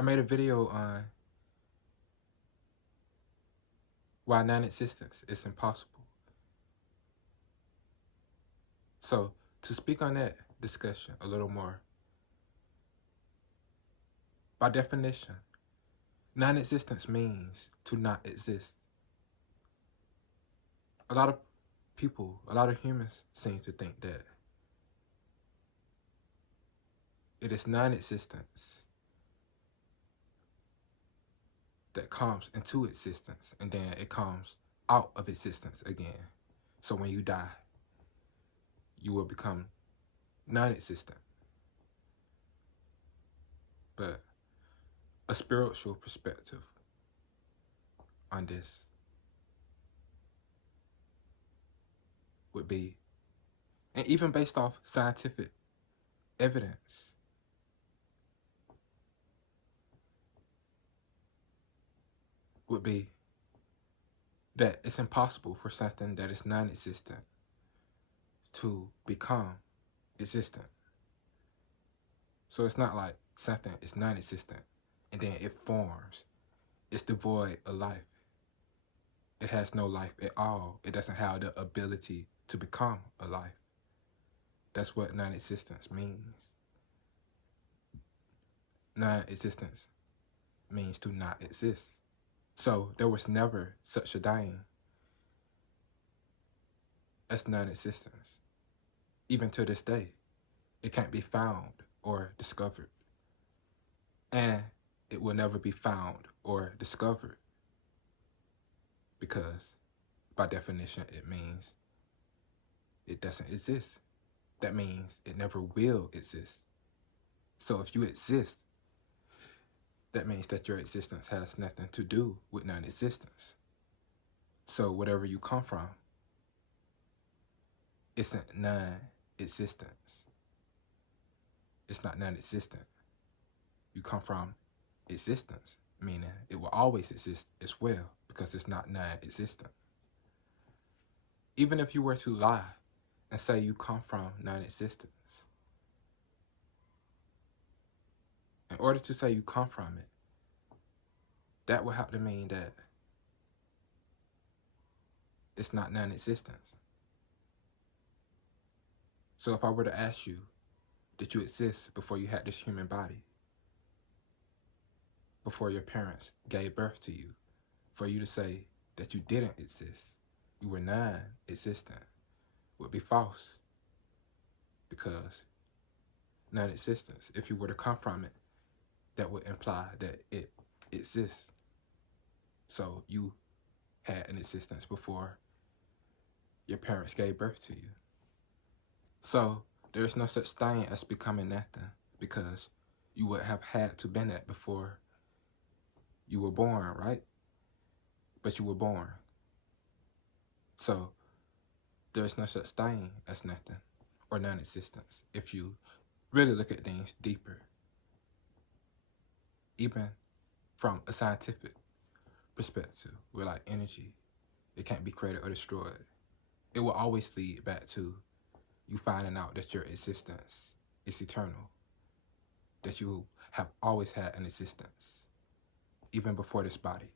I made a video on why non-existence is impossible. So, to speak on that discussion a little more, by definition, non-existence means to not exist. A lot of people, a lot of humans seem to think that it is non-existence that comes into existence and then it comes out of existence again. So when you die, you will become non-existent. But a spiritual perspective on this would be, and even based off scientific evidence, would be that it's impossible for something that is non-existent to become existent. So it's not like something is non-existent and then it forms. It's devoid of life. It has no life at all. It doesn't have the ability to become a life. That's what non-existence means. Non-existence means to not exist. So there was never such a thing as non-existence. Even to this day, it can't be found or discovered. And it will never be found or discovered because by definition it means it doesn't exist. That means it never will exist. So if you exist, that means that your existence has nothing to do with non-existence. So whatever you come from isn't non-existence. It's not non-existent. You come from existence, meaning it will always exist as well because it's not non-existent. Even if you were to lie and say you come from non-existence, in order to say you come from it, that would have to mean that it's not non-existence. So if I were to ask you, did you exist before you had this human body? Before your parents gave birth to you? For you to say that you didn't exist, you were non-existent, would be false. Because non-existence, if you were to come from it, that would imply that it exists. So you had an existence before your parents gave birth to you. So there's no such thing as becoming nothing because you would have had to been that before you were born, right? But you were born. So there's no such thing as nothing or non-existence if you really look at things deeper. Even from a scientific perspective, where like energy, it can't be created or destroyed. It will always lead back to you finding out that your existence is eternal, that you have always had an existence, even before this body.